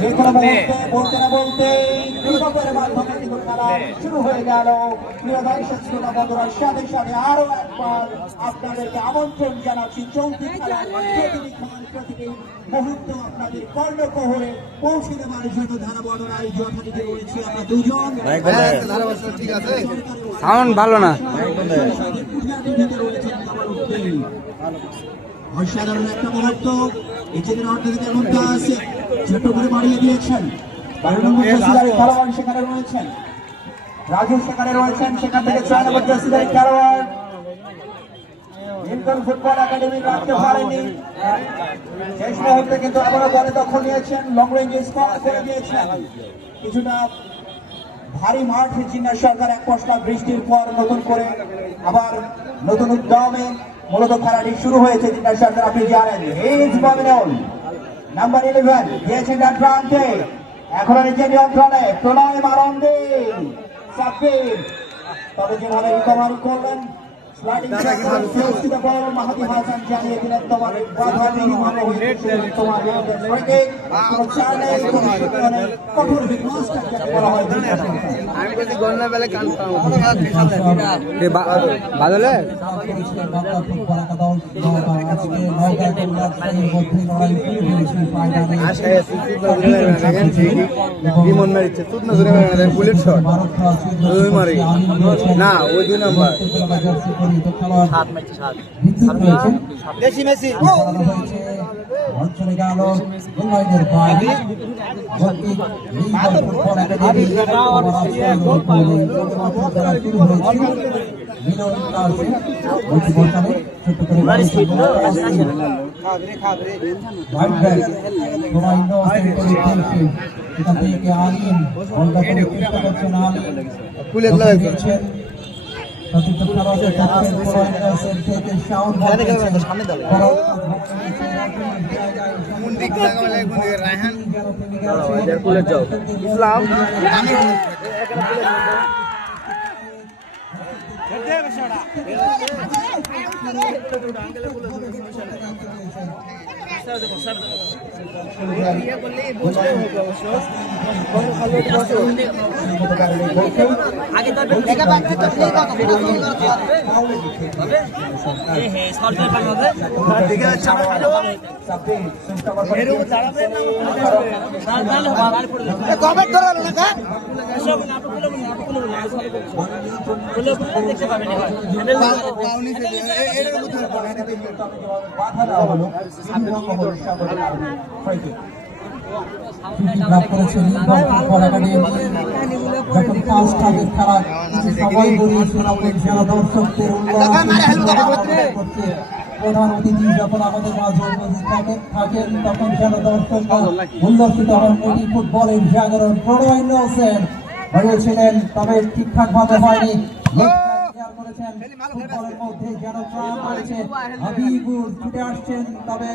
যে কোনো মুহূর্তে বলতে না বলতে বিপদের মাধ্যমে কিন্তু খেলা শুরু হয়ে গেল। প্রিয় দর্শক শ্রোতা বন্ধুরা, সাথে সাথে আরো একবার আপনাদেরকে আমন্ত্রণ জানাচ্ছি চলতি খেলার প্রতিটি মুহূর্ত আপনাদের কর্ণকোহরে পৌঁছে দেওয়ার জন্য ধারা বর্ণনায় যথারীতি রয়েছে আমরা দুজন। সাউন্ড ভালো না, অসাধারণ একটা মুহূর্ত। নিজেদের অর্ধেকের মধ্যে আছে ছোট করে বাড়িয়ে দিয়েছেন খেলোয়াড় সেখানে রয়েছেন, রাজু সেখানে রয়েছেন, সেখান থেকে 6 নম্বর জার্সিধারী খেলোয়াড় লিঙ্কন ফুটবল একাডেমি রাখতে পারেনি। শেষ মুহূর্তে কিন্তু আবারও বলে দখল নিয়েছেন, লং রেঞ্জে স্কোর করে দিয়েছেন। কিছুটা ভারী মাঠ জিন্না সরকার এক পশলা বৃষ্টির পর নতুন করে আবার নতুন উদ্যমে মূলত খেলাটি শুরু হয়েছে। জিন্না সরকার আপনি জানেন নাম্বার 11 দিয়েছেন ডান প্রান্তে, এখনো নিজের নিয়ন্ত্রণে প্রণয় মারন্দে সাব্বির, তবে যেভাবে রিকভারি করলেন মাহাদি হাসান জানিয়ে দিলেন তোমার কঠোর বাদলে বিমন মারিচ্ছে তুই না বুলেট শট মারি না ওই 2 নাম্বার ইসলাম দর্শকদের প্রধান অতিথি যখন আমাদের মাঝে উপস্থিত থাকেন তখন যেন দর্শকরা উল্লসিত হন। এটি ফুটবলের জাগরণ প্রণয় হোসেন হয়েছিলেন, তবে ঠিকঠাক ভাবে হয়নি। ফুটবলের মধ্যে যেন প্রাণ রয়েছে, হাবিবুর ছুটে আসছেন, তবে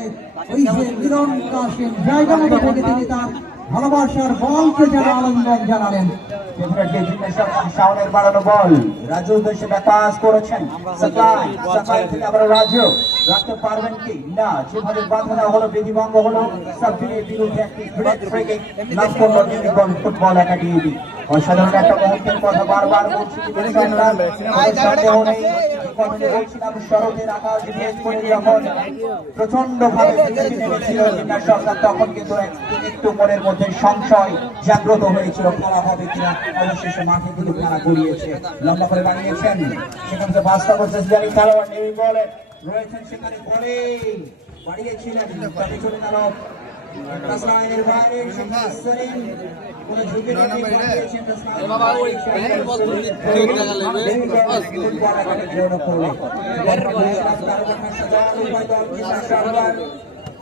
ওই যে মিলন কাসেম জায়গা মতো থেকে তিনি তার ভালোবাসার বলকে যেন আলিঙ্গন জানালেন। শাওনের বাড়ানো বল রাজু উদ্দেশ্যে পাস করেছেন, সাকাই থেকে আবার রাজু রাখতে পারবেন কি না, যেভাবে বাধা দেওয়া হলো বিধিভঙ্গ হলো। সাব্বিরের বিরুদ্ধে একটি গ্রেট ফ্রি কিক লাভ করলো নিউটন ফুটবল একাডেমি। অসাধারণ একটা মুহূর্তের কথা বারবার বলছি, শরতের আকাশ ভেদ করে যখন প্রচন্ড ভাবে সরকার তখন কিন্তু একটু মনের মধ্যে সংশয় জাগ্রত হয়েছিল, খেলা হবে কিনা। অবশেষে মাঠে কিন্তু খেলা গড়িয়েছে, লম্বা করে বানিয়েছেন, সেখান থেকে বাস্তা করছে খেলোয়াড় নেই বলে রয়েছেন, সেখানে বলে বাড়িয়েছিলেন, তবে চলে গেল রাজলাইনের বাইরে। কোন ঝুঁকি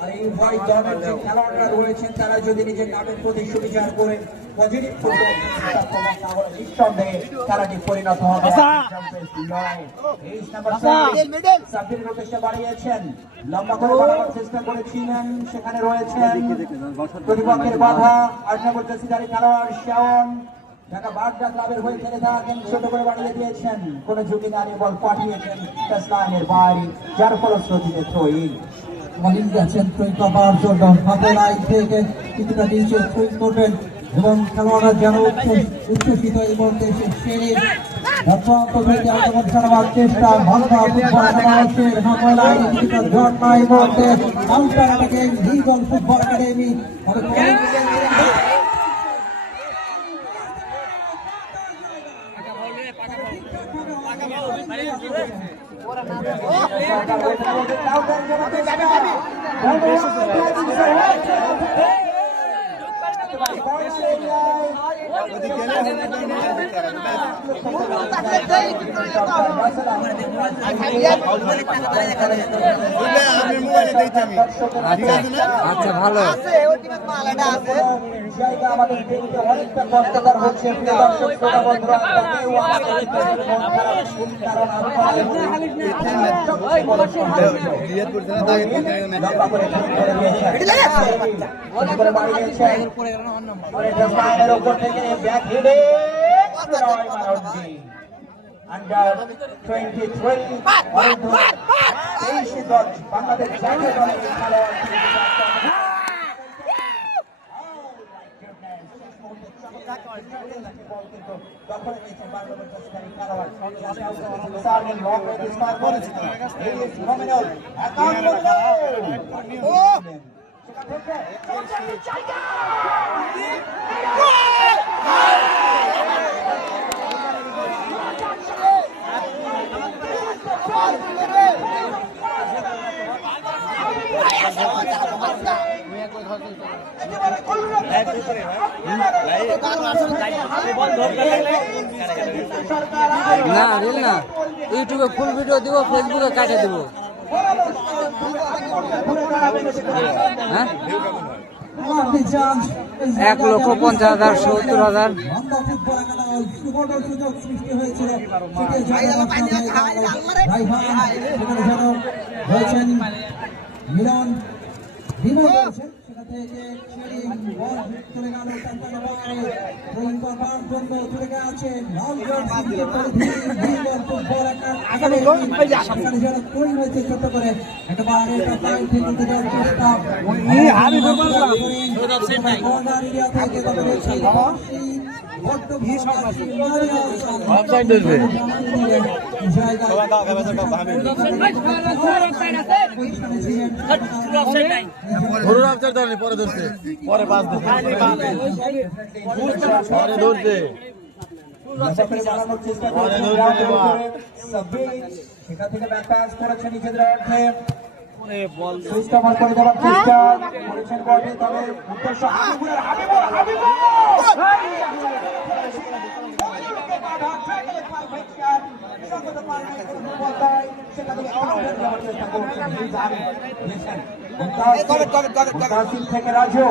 আর এই উভয় দলের যে খেলোয়াড়রা রয়েছেন তারা যদি নিজের নামের প্রতি সুবিচার করে পজিটিভ তাহলে নিঃসন্দেহে খেলাটি পরিণত হবে। সাব্বির প্রচেষ্টা বাড়িয়েছেন, লম্বা করে বাড়ানোর চেষ্টা করেছিলেন, সেখানে রয়েছেন প্রতিপক্ষের বাধা 8 নম্বর জার্সিধারী খেলোয়াড় শাওন, ঢাকা বাড্ডা ক্লাবের হয়ে খেলে থাকেন, ছোট করে বাড়িয়ে দিয়েছেন, কোন ঝুঁকি না নিয়ে বল পাঠিয়েছেন লাইনের বাইরে, যার ফলশ্রুতিতে থ্রো ইন। বলিং গেছেন থ্রোইং করার জন্য হাতে লাইন থেকে কিছুটা নিচে থ্রোইং করবেন এবং খেলোয়াড়রা যেন উচ্ছ্বসিত এই মুহূর্তে সেই অত্যন্ত থেকে আক্রমণ চালাবার চেষ্টা ভালো ফুটবল হাতে লাইন কিছুটা জট নাই মুহূর্তে কাউন্টার অ্যাটাকিং লিগল ফুটবল একাডেমি আচ্ছা ভালো আমাদের দেখতে অনেকটা কষ্টকর হচ্ছে দর্শক শ্রোতা বন্ধুরা আন্ডার 23 বাংলাদেশ জাতীয় দলের খেলোয়াড় না রিল না ইউটিউবে ফুল ভিডিও দিব ফেসবুকে কাটে দিব হ্যাঁ 1,50,000 70,000 সুযোগ সৃষ্টি হয়েছিল মিলন বিনয় সেটা থেকে চলে গেল চলে গেছে তৈরি হয়েছে ছোট করে একেবারে পরে ধরছে পরে পাঁচ পরে ধরছে সেখান থেকে ব্যাক পাস করেছে নিজেদের অর্থে বল সিস্টেম করে দেওয়ার চেষ্টা করেছেন বটে তবে উদ্দেশ্য থেকে রাজু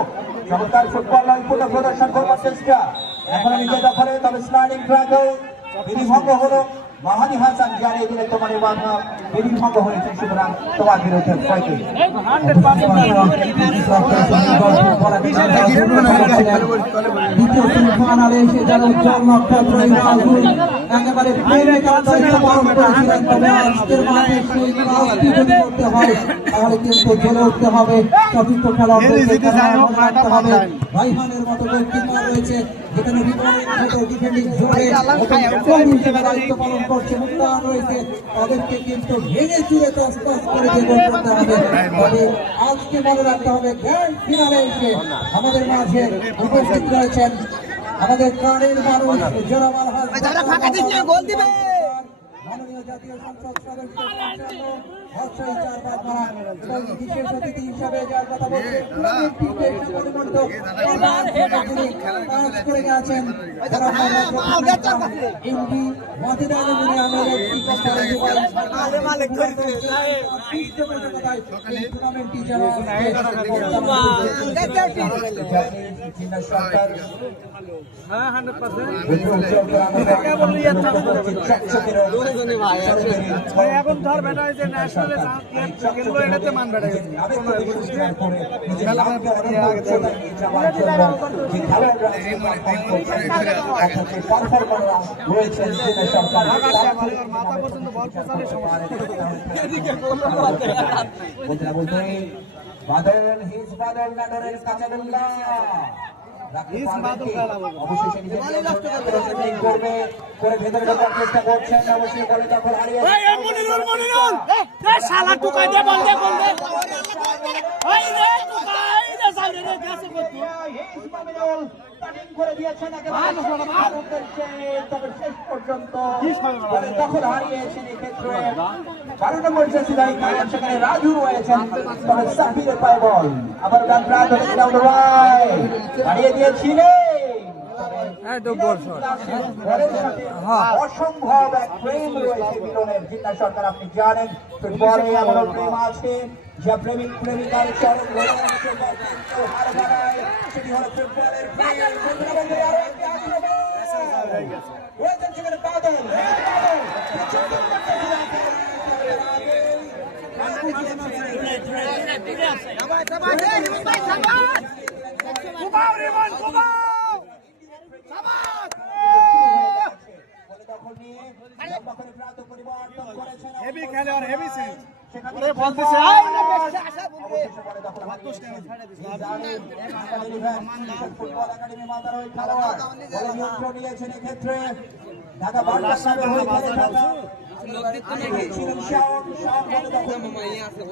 চমৎকার ফুটবল নৈপুণ্য প্রদর্শন করবার চেষ্টা এখনো নিজের দখলে তবে স্লাইডিং ট্র্যাকেও বিধিভঙ্গ হলো মাহাদি হাসান জানিয়ে দিলে তোমার বাধা বিধিভঙ্গ হয়েছে সুতরাং তোমার বিরুদ্ধে একেবারে তাহলে কিন্তু জ্বলে উঠতে হবে চতুর্থ খেলা হবে রাইহানের মতো গোলকিপার রয়েছে যেখানে দায়িত্ব পালন করছে মুক্তান রয়েছে তাদেরকে কিন্তু ভেঙে চুরে তসতস করে দিয়ে গোল করতে হবে তবে আজকে মনে রাখতে হবে গ্র্যান্ড ফিনালে এসে আমাদের মাঝে উপস্থিত রয়েছেন আমাদের প্রাণের মানুষ জোরামাল মাননীয় জাতীয় সংসদ সদস্য বিশেষ অতিথি হিসাবে যার কথা বলছেন করে গেছেন এখন ধর বেটা সরকার এই চকচকে নিজের নামে পরিষ্কার করে নিজের নামকে অনেক উচ্চতায় নিয়ে যাওয়ার জন্য যে খেলোয়াড়রা পারফর্মাররা রয়েছেন জিনা সরকার বলতে বলতে বাদল হিজ বাদল নাটোরের কাঁচাগোল্লা অবশেষে নিজের করবে করে ভেতরে ঢোকার চেষ্টা করছেন অবশ্যই বলে দখল হারিয়ে করে দিয়েছেন তবে শেষ পর্যন্ত দখল হারিয়েছেন এই ক্ষেত্রে 12 নম্বর জার্সি গাড়ি সেখানে রাজু রয়েছেন তবে সাফিরের পায়ে বল আবার ডান প্রান্ত হারিয়ে দিয়েছিলেন অসম্ভব এক প্রেম রয়েছে মিলনের জিন্না সরকার আপনি জানেন ফুটবলে এমন প্রেম আছে যা প্রেমিক প্রেমিকার চরম হার বাড়ায় সেটি হলো ফুটবলের হেভি খেলোয়াড় হেভি সেন্স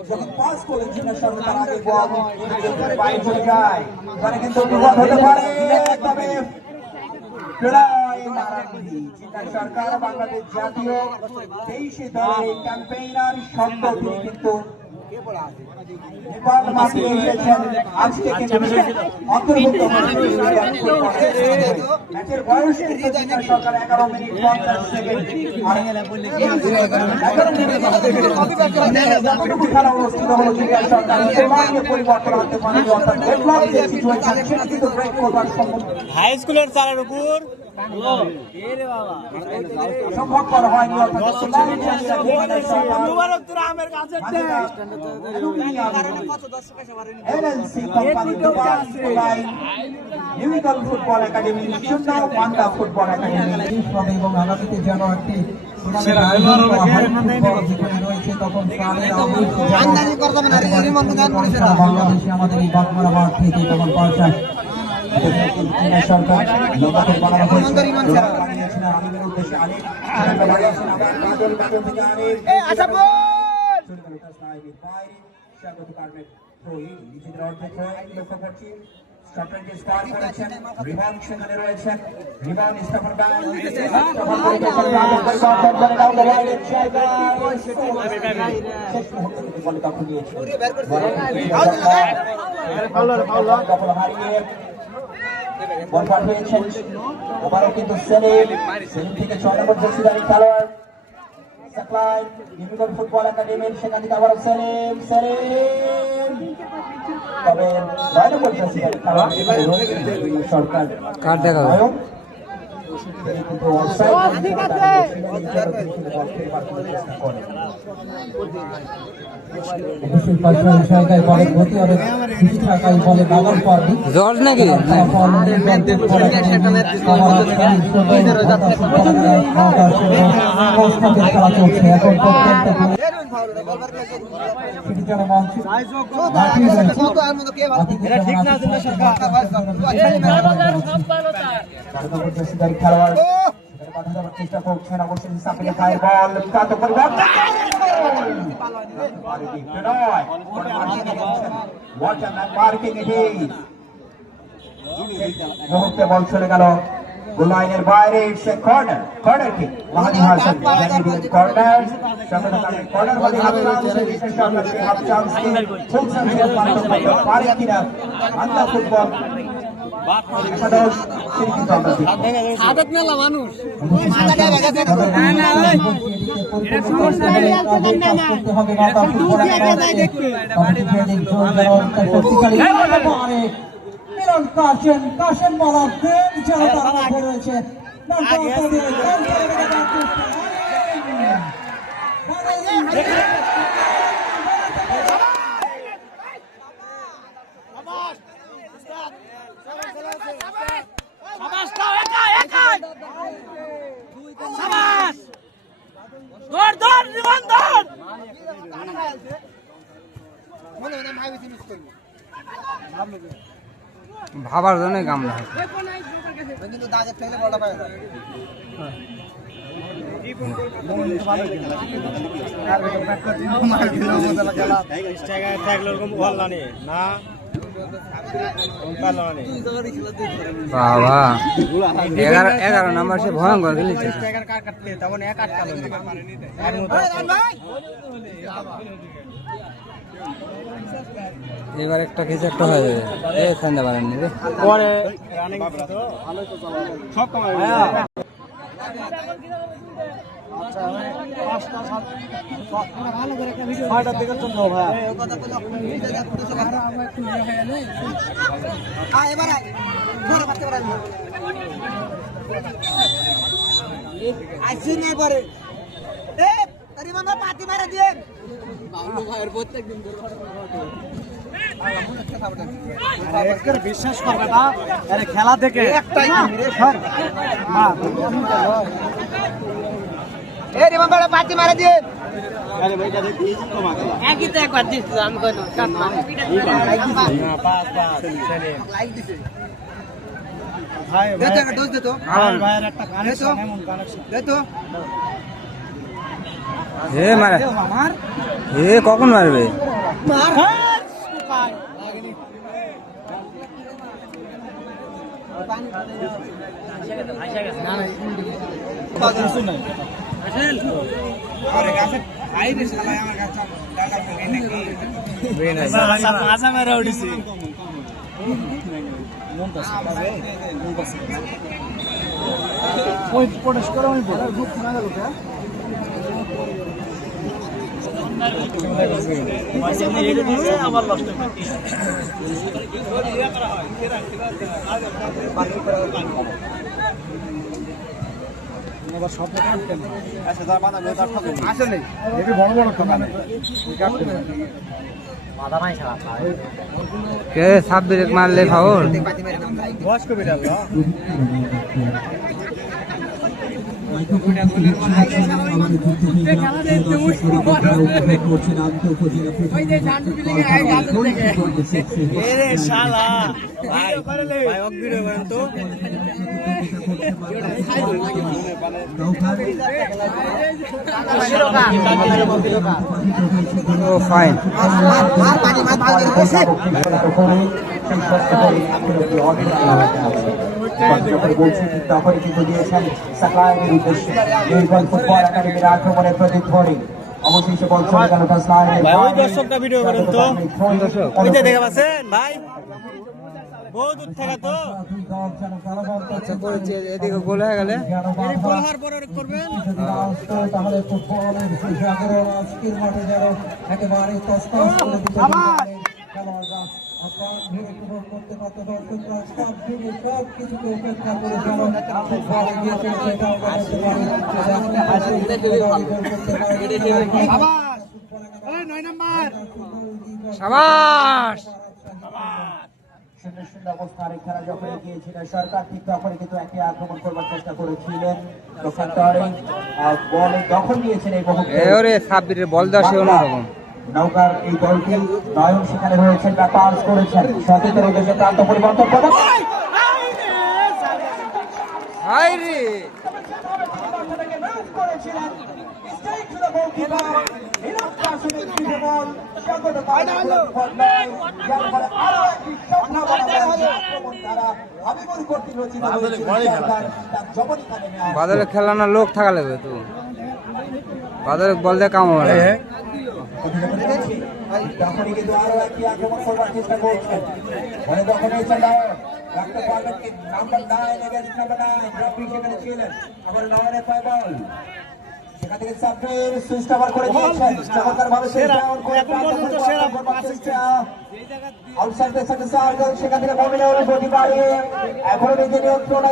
যখন পাস করে জিনা সরকার আগে বল বাইরে চলে যায় মানে কিন্তু বিপদ হতে পারে তবে সরকার বাংলাদেশ জাতীয় 23 দলের এই ক্যাম্পেইনার শব্দটি কিন্তু নেপাল মাঠে এসেছেন আজকে কিন্তু অন্তর্ভুক্ত ম্যাচের বয়স কিন্তু জিনা সরকার 11 মিনিট 50 সেকেন্ড আর 11 মিনিট যতটুকু খেলা অনুষ্ঠিত হলো জিনা সরকার পরিবর্তন আনতে পারে অর্থাৎ ডেভেলপ যে সিচুয়েশন সেটা কিন্তু ব্রেক করবার সম্ভব হাই স্কুলের চালের উপর সম্ভবপর হয়নি football academy Manda football academy এবং আগামীতে যেন একটি রয়েছে তখন বাংলাদেশে আমাদের এই বাগমারা মাঠ থেকে তখন পৌঁছায় সরকার সেখানে রয়েছেন হারিয়ে বল পাঠিয়েছেন ওভারও কিন্তু সেলিম থেকে 6 নম্বর জার্সি গাড়ি খেলোয়াড় সাপ্লাই ইউনিকর্ন ফুটবল একাডেমির সেখান থেকে আবারও সেলিম তবে 9 নম্বর জার্সি গাড়ি খেলোয়াড় সরকার কার দেখা জল নাকি খেলা চলছে এখন খেলোয়াড় চেষ্টা করছেন অবশ্যই সাপিলে খায় বল কাত মুহূর্তে বল চলে গেল গোল লাইনের বাইরে it's a corner kick Mahadi Hasan corner corner হলে half chance half chance full chance পারে কিনা আন্দা ফুটবল আদত মেলা মানুষ কাশেম বলার জনতার মধ্যে রয়েছে সাবাস দাও একা একাই সাবাস দৌড় দৌড় নিবন্ধন ভাবার জন্য গামলা কিন্তু দাগে ফেলে বড় পায় বাবা 11 নাম্বার সে ভয়ঙ্কর খেলেছে এবার একটা কিছু একটা হয়ে যাবে এই খান্দা পারেননি রে পরে বিশ্বাস করবে না খেলা থেকে পাতি মারা দিয়ে একই তো একবার দিচ্ছি আমি এ মারে এ কখন মারবে আমার নষ্ট কে সাব্বির মারলে ফাউল ও ফাইন তখনই কিন্তু দিয়েছেন সাকলায়ের উদ্দেশ্যে এই বল ফুটবল একাডেমির আক্রমণের প্রতিধ্বনি অবশেষে বল চলে গেল তাসলায়ের ওই দর্শকটা ভিডিও করেন তো ওই যে দেখে পাচ্ছেন ভাই বহু দূর থেকে তো আচ্ছা করেছে এদিকে গোল হয়ে গেলে গোল হওয়ার পরে করবেন তাহলে ফুটবলের সেই জাগরণ আজকের মাঠে যেন একেবারে তসতস করে দিতে খেলোয়াড়রা উপভোগ করতে পারতো দর্শকরা সব দিনে সব কিছুকে উপেক্ষা করে যেন ফুটবল এগিয়ে চলছে এটাও সাবাস শূন্য শূন্য অবস্থার এই খেলা যখন এগিয়েছিলেন সরকার ঠিক তখনই কিন্তু একে আক্রমণ করবার চেষ্টা করেছিলেন লোকান্তরে বল দখল নিয়েছেন এই মুহূর্তে ওরে সাব্বিরের বল দেওয়া সে অন্যরকম নৌকার এই দলটি নয়ন সেখানে রয়েছেন বা পাস করেছেন সতীতের উদ্দেশ্যে প্রান্ত পরিবর্তন করে হাই রে বাদলে খেলানো লোক থাকা লাগবে তো বাদলে বল দিয়ে কাম হবে তখনই কিন্তু আরো একটি আক্রমণ করবার চেষ্টা করছেন বলে তখন রাখতে পারবেন কি নাম্বার 9 এগেইনস্ট নাম্বার 9 রাফি সেখানে ছিলেন আবার 9 এর পায় বল সেখান থেকে সাফের সুইচ ওভার করে দিয়েছেন চমৎকার ভাবে সেরা এখন পর্যন্ত সেরা আউটসাইড দ্য সার্কেল সেখান থেকে মোমিনুল গতি বাড়িয়ে এখনো নিজে নিয়ন্ত্রণ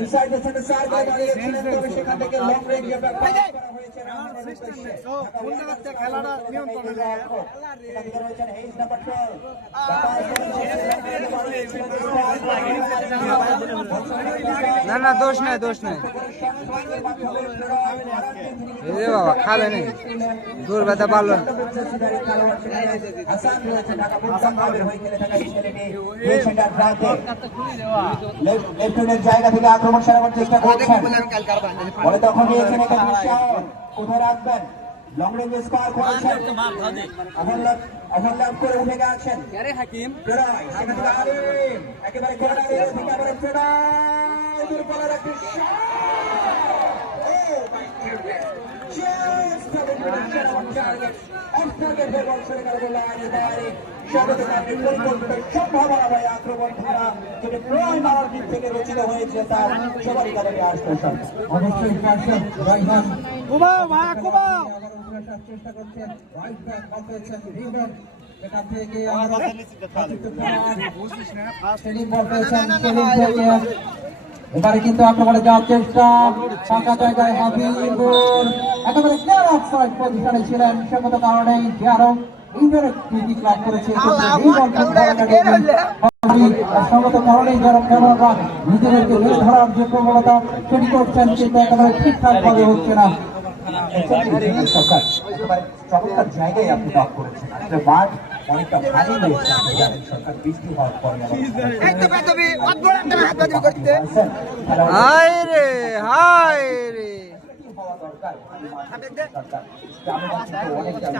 ইনসাইড দ্য সেন্টার সার্কেল দাঁড়িয়েছিলেন, তবে সেখান থেকে লং রেঞ্জে ব্যাক করা হয়েছে রানের উদ্দেশ্যে। খেলাটা নিয়ন্ত্রণে এখানে রয়েছেন হেইজ নাম্বার 12। না না দোষ নাই দোষ নাই এই যে বাবা খাবে নেই দূর ব্যথা পারলো হাসান রয়েছে ঢাকা ফুটবল ক্লাবের হয়ে খেলে থাকা এই ছেলেটি এই সেন্টার ব্যাকে লেফটের জায়গা থেকে আক্রমণ সারাবার চেষ্টা করছেন। বলে তখন নিয়েছেন এখানে কোথায় রাখবেন, লং রেঞ্জে স্কোয়ার করেছেন, ওভারল্যাপ করে উঠে গেছেন প্রেরয়, সেখান থেকে আলিম একেবারে কর্নারে থেকে আবার প্রেরয় দূরপাল্লার একটি সম্ভাবনা ভাই আক্রমণ ধারা যেটি প্রায় মারার দিক থেকে রচিত হয়েছে তার সবারই কারণে আসতে অবশ্যই চেষ্টা করছেন রাইট ব্যাক অপারেশন রিভার এখান থেকে এবারে কিন্তু আক্রমণে যাওয়ার চেষ্টা, ফাঁকা জায়গায় হাবিবুর একেবারে ক্লিয়ার অফসাইড পজিশনে ছিলেন, সেমতো কারণেই গ্যারো ইনডাইরেক্ট ফ্রি কিক লাভ করেছে। সঙ্গত কারণেই যারা খেলোয়াড়রা নিজেদেরকে মেরে ধরার যে প্রবণতা সেটি করছেন, কিন্তু একেবারে ঠিকঠাক ভাবে হচ্ছে না। সরকার একেবারে চমৎকার জায়গায় আপনি নক করেছেন, আসলে মাঠ অনেকটা ভারী হয়েছে সরকার বৃষ্টি হওয়ার পরে। হায় রে হায় রে হওয়া দরকার অনেকটা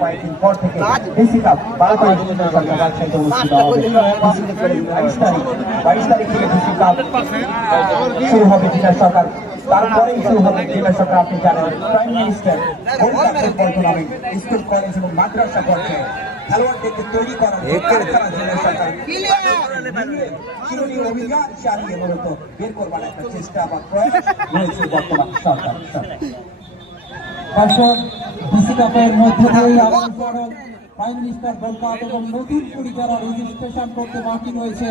কয়েকদিন পর থেকে ডিসি কাপ 12 তারিখ থেকে ডিসি কাপ শুরু হবে জিলা সরকার, তারপরেই শুরু হবে জিলা সরকার। আপনি জানেন প্রাইম মিনিস্টার স্কুল কলেজ এবং মাদ্রাসা পর্যায়ে খেলোয়াড়দেরকে তৈরি করার জিলা সরকার চিরুনি অভিযান চালিয়ে মূলত বের করবার একটা চেষ্টা বা প্রয়াস রয়েছে বর্তমান সরকার। ডিসি কাপের মধ্য দিয়েই প্রাইম মিনিস্টার গোল্ড কাপ এবং নতুন করে যারা রেজিস্ট্রেশন করতে বাকি রয়েছে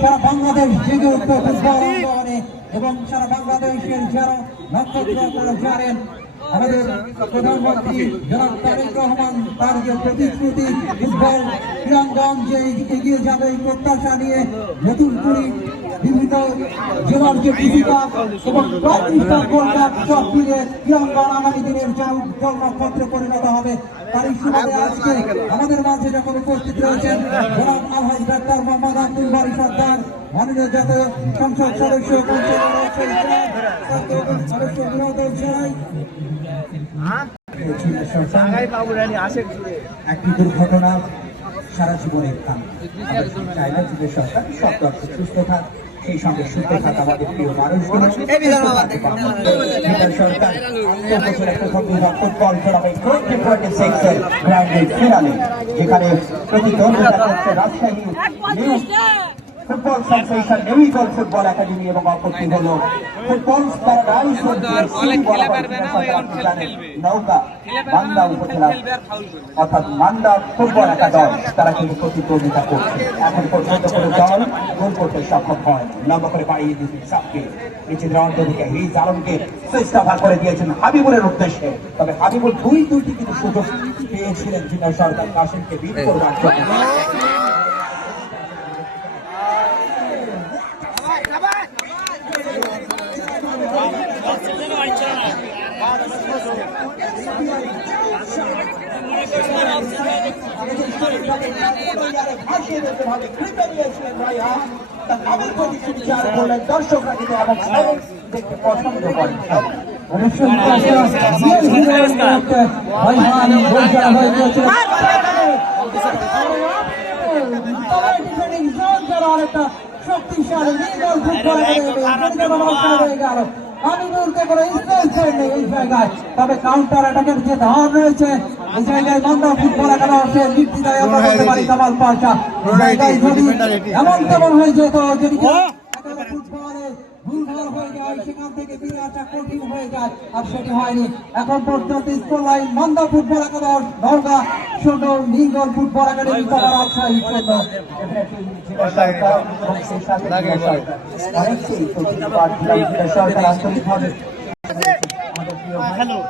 সারা বাংলাদেশ জেগে উঠবে ফুটবল অঙ্গনে এবং সারা বাংলাদেশের যারা নক্ষত্র আপনারা জানেন আমাদের প্রধানমন্ত্রী জনাব তারেক রহমান তার যে প্রতিশ্রুতি ফুটবল ক্রীড়াঙ্গন যে এগিয়ে যাবে এই প্রত্যাশা নিয়ে নতুন করে বিভিন্ন জেলার যে কৃষিকাপ এবং গোল্ড কাপ সব মিলে ক্রীড়াঙ্গন আগামী দিনের যেন উজ্জ্বল নক্ষত্রে পরিণত হবে। তারই সুবাদে আজকে আমাদের মাঝে যখন উপস্থিত রয়েছেন জনাব আলহাজ ডাক্তার মোহাম্মদ আব্দুল বারী সরদার, মাননীয় জাতীয় সংসদ সদস্য একটি দুর্ঘটনা সারা জীবনের কাম চাইনা যুগের সরকার সব দর্শক সুস্থ থাক, সেই সঙ্গে সুস্থ থাক আমাদের প্রিয় মানুষগুলো। সরকার প্রথম বিভাগ ফুটবল টুর্নামেন্ট 2026 গ্র্যান্ড ফিনালে যেখানে প্রতিদ্বন্দ্বিতা করছে রাজশাহী ফুটবল সেন্সেশন নেভিগল ফুটবল একাডেমি এবং অপরটি হল ফুটবল প্যারাডাইস নৌকা মান্দা উপজেলা অর্থাৎ মান্দা ফুটবল একাডেমি, তারা কিন্তু প্রতিদ্বন্দ্বিতা করছে। এখন পর্যন্ত কোনো দল গোল করতে সক্ষম হয়, লম্বা করে বাড়িয়ে দিয়েছেন সাপকে নিচের অন্তর্দিকে হিজ আলমকে চেষ্টা ভাগ করে দিয়েছেন হাবিবুরের উদ্দেশ্যে, তবে হাবিবুর দুইটি কিন্তু সুযোগ পেয়েছিলেন জিলা সরকার কাশিমকে বিট করবার জন্য। দর্শকরা কিন্তু দেখতে পছন্দ করেন। অনেকটা শক্তিশালী এই জায়গায়, তবে কাউন্টার অ্যাটাকের যে ধার রয়েছে এই জায়গায় মান্দা ফুটবল একাদশের নির্দিদায় আমরা বলতে পারি কামাল পাশা। এমন তেমন হয়ে যেত যদি ফুটবলে ভুলভাল হয়ে যায় সেখান থেকে ফিরে আসা কঠিন হয়ে যায়, আর সেটি হয়নি। এখন পর্যন্ত স্কোর লাইন মান্দা ফুটবল একাদশ নওগাঁ 0, নিগল ফুটবল একাডেমি কলা রাজশাহী 0।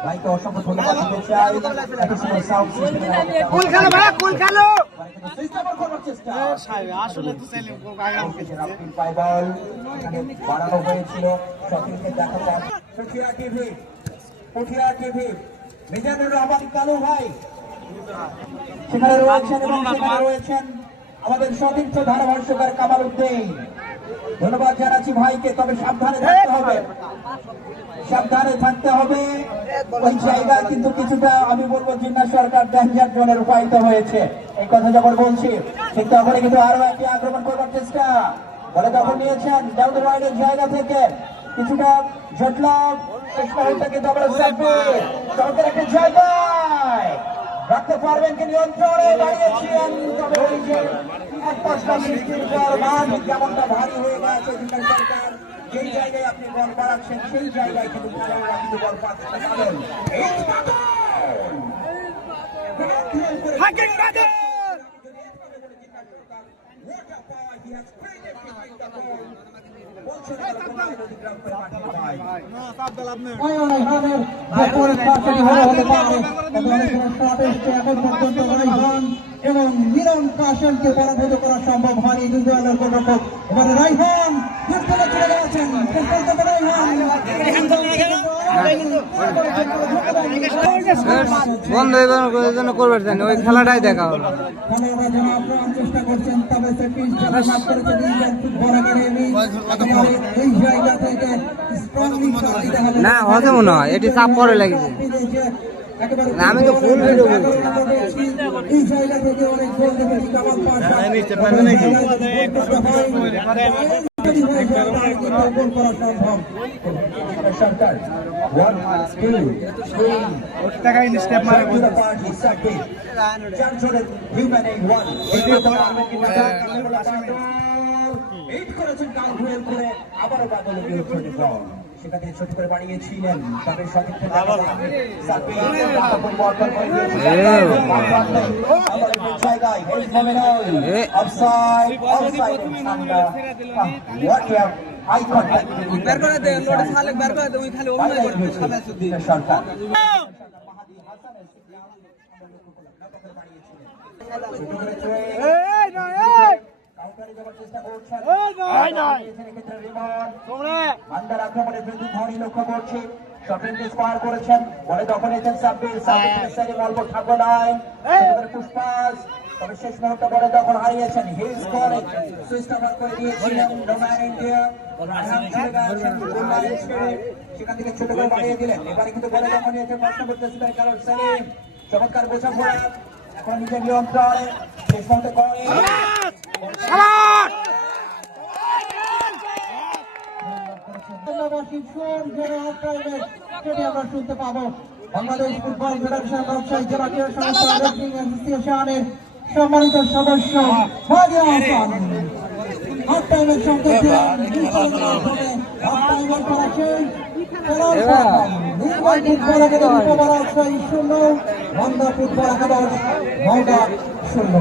ভাইকে অসংখ্য ধন্যবাদ দিতে চাই। এত সময় সাউন্ড বাড়ানো হয়েছিল, সঠিককে দেখা যাক। পুঠিয়া টিভি মিজানুর রহমান কালু ভাই সেখানে রয়েছেন এবং সেখানে রয়েছেন আমাদের সতীর্থ ধারাভাষ্যকার কামাল উদ্দিন। ধন্যবাদ জানাচ্ছি ভাইকে, তবে সাবধানে থাকতে হবে, সাবধানে থাকতে হবে। ওই জায়গায় কিন্তু কিছুটা আমি বলবো জিন্না সরকার ডেঞ্জার জোনে রূপায়িত হয়েছে। এই কথা যখন বলছি ঠিক তখন কিন্তু আরো একটি আক্রমণ করবার চেষ্টা বলে তখন নিয়েছেন ডাউদের রাইডের জায়গা থেকে কিছুটা জটলাম শেষ মুহূর্তে কিন্তু আমরা চমৎকার একটা জায়গায় রাখতে পারবেন কি নিয়ন্ত্রণে দাঁড়িয়েছিলেন। তবে ওই যে এক পাঁচটা মিনিটের পর মাঠ যেমনটা ভারী হয়ে গেছে জিন্না সরকার, যেই জায়গায় আপনি বল বাড়াচ্ছেন সেই জায়গায় কিন্তু খেলোয়াড়রা কিন্তু বল পাচ্ছে না। এবং মিলন কাশেমকে পরাভূত করা সম্ভব হয়নি দুই দলের গোলরক্ষক। এবারে রাইহান চলে যাচ্ছেন, বন্ধ জন্য করবে জানি, ওই খেলাটাই দেখা হলো। খেলোয়াড়রা যেন আপ্রাণ চেষ্টা করছেন, তবে সেটি চালাবাদ করেছে নিজাম ফুটবল একাডেমি। এই জায়গা থেকে স্ট্রংলি দিতে হবে না, হতে মনে হয় এটি চাপ পরে লেগেছে। আমি তো ফুল ভিডিও বলছি। এই জায়গা থেকে অনেক গোল দেখেছি কামাল পাশা। গোল করা সম্ভব। সরকার 1 2 3 টাকায় স্টেপ মারে to the party second চার জনের হিউম্যান 1 এইট করেছেন ডাল ঘুরে ঘুরে আবারও বাদল বিরুদ্ধে বল সেখানে ছোট করে বাড়িয়েছিলেন, তবে সঠিক পরিবর্তন করে জায়গায় অফসাইড অফসাইড আই কন্টাক্ট সরকার লক্ষ্য করছি স্কোয়ার করেছেন বলে তখন এসেছেন সাব্বির অল্প ঠাকুর লাইন পুষ্পাস, তবে শেষ মুহূর্তে বলে তখন হারিয়েছেন হিল স্কোরে সুইচ ওভার করে দিয়েছিলেন রোমান ইন্ডিয়া সেখান থেকে ছোট করে বাড়িয়ে দিলেন। এবারে কিন্তু বলে তখন নিয়েছেন প্রশ্ন করতেছিলেন কারণ সেলিম চমৎকার বোঝাপড়া এখন নিজের নিয়ন্ত্রণে শেষ মুহূর্তে করে আমরা শুনতে পাবো। বাংলাদেশ ফুটবল ফেডারেশন রাজশাহী জেলা ক্রীড়া সংস্থা রেসলিং অ্যাসোসিয়েশনের সম্মানিত সদস্য ফারিয়া হাসান হাফ টাইমের সংকেত ফুটবল একাডেমি কলা রাজশাহী 0, বান্দা ফুটবল একাদশ নওগাঁ 0।